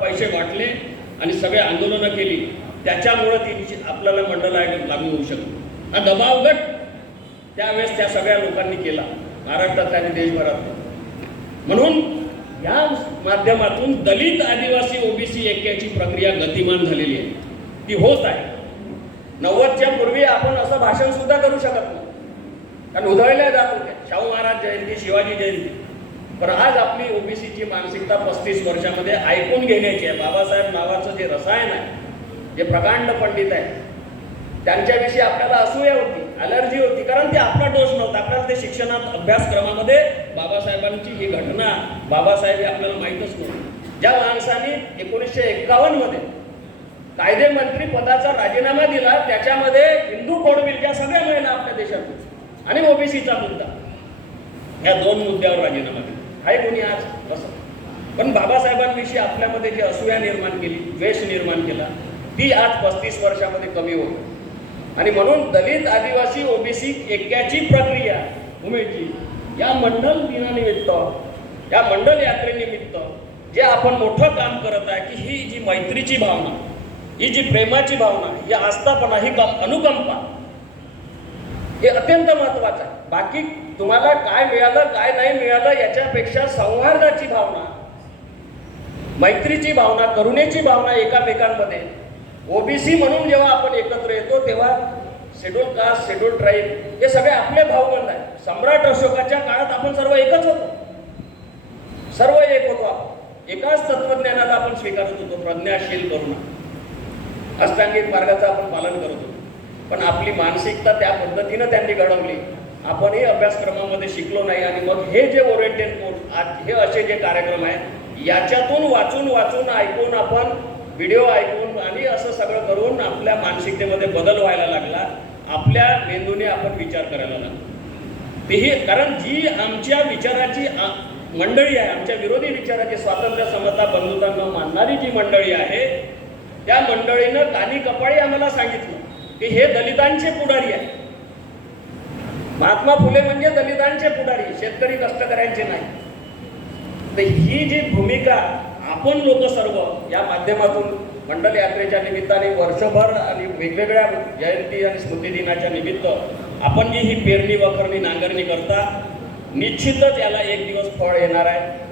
पैसे वाटले आणि सगळे आंदोलनं केली त्याच्यामुळं ती आपल्याला मंडळ आयोग लागू होऊ शकतो हा दबाव गट त्यावेळेस त्या सगळ्या लोकांनी केला. महाराष्ट्रात आणि देशभरात. म्हणून या माध्यमातून दलित आदिवासी ओबीसी ऐक्याची प्रक्रिया गतिमान झालेली आहे. ती होत आहे. नव्वदच्या पूर्वी आपण असं भाषण सुद्धा करू शकत नाही कारण उधळल्या जात होत्या. शाहू महाराज जयंती शिवाजी जयंती. पण आज आपली ओबीसीची मानसिकता पस्तीस वर्षामध्ये ऐकून घेण्याची आहे. बाबासाहेब नावाचं जे रसायन आहे जे प्रकांड पंडित आहे त्यांच्याविषयी आपल्याला असूया होती अलर्जी होती कारण ते आपला दोष नव्हता. आपल्याला ते शिक्षणात अभ्यासक्रमामध्ये बाबासाहेबांची ही घटना बाबासाहेब हे आपल्याला माहीतच नव्हती. ज्या माणसाने एकोणीसशे एक्कावन्नमध्ये कायदे मंत्री पदाचा राजीनामा दिला त्याच्यामध्ये हिंदू कोडविलच्या सगळ्या महिला आपल्या देशात आणि ओबीसीचा मुद्दा या दोन मुद्द्यावर राजीनामा दिला. आहे कोणी आज? असं. पण बाबासाहेबांविषयी आपल्यामध्ये जी असूया निर्माण केली द्वेष निर्माण केला ती आज पस्तीस वर्षामध्ये कमी होत आणि म्हणून दलित आदिवासी ओबीसी एक्याची प्रक्रिया उमेदची या मंडल दिनानिमित्त या मंडल यात्रेनिमित्त जे आपण मोठं काम करत आहे की ही जी मैत्रीची भावना ही जी प्रेमाची भावना ही आस्थापना ही अनुकंपा हे अत्यंत महत्वाचं आहे. बाकी तुम्हाला काय मिळालं काय नाही मिळालं याच्यापेक्षा संहार्दाची भावना मैत्रीची भावना करुणेची भावना एकामेकांमध्ये. ओबीसी म्हणून जेव्हा आपण एकत्र येतो तेव्हा शेड्यूल कास्ट शेड्यूल ट्राईब हे सगळे आपले भाऊबंद आहे सम्राट अशोकाच्या काळात आपण सर्व एकच होतो. सर्व एक होतो आपण. एकाच तत्वज्ञानाला आपण स्वीकारत होतो प्रज्ञाशील करुणा. अष्टांगिक मार्गाचं आपण पालन करत होतो. पण आपली मानसिकता त्या पद्धतीनं त्यांनी घडवली. आपणही अभ्यासक्रमामध्ये शिकलो नाही आणि मग हे जे ओरिएंटेड कोर्स आज हे असे जे कार्यक्रम आहेत याच्यातून वाचून वाचून ऐकून आपण व्हिडिओ ऐकून आणि असं सगळं करून आपल्या मानसिकतेमध्ये बदल व्हायला लागला. आपल्या मेंदूने आपण विचार करायला लागलो. तेही कारण जी आमच्या विचाराची मंडळी आहे आमच्या विरोधी विचाराची स्वातंत्र्य समता बंधुता मानणारी जी मंडळी आहे त्या मंडळीनं कानी कपाळी आम्हाला सांगितलं की हे दलितांचे पुढारी आहे महात्मा फुले म्हणजे दलितांचे पुढारी शेतकरी कष्टकऱ्यांचे नाही. तर ही जी भूमिका आपण लोक सर्व या माध्यमातून मंडल यात्रेच्या निमित्ताने वर्षभर आणि वेगवेगळ्या जयंती आणि स्मृतिदिनाच्या निमित्त आपण जी ही पेरणी वखरणी नांगरणी करता निश्चितच याला एक दिवस फळ येणार आहे.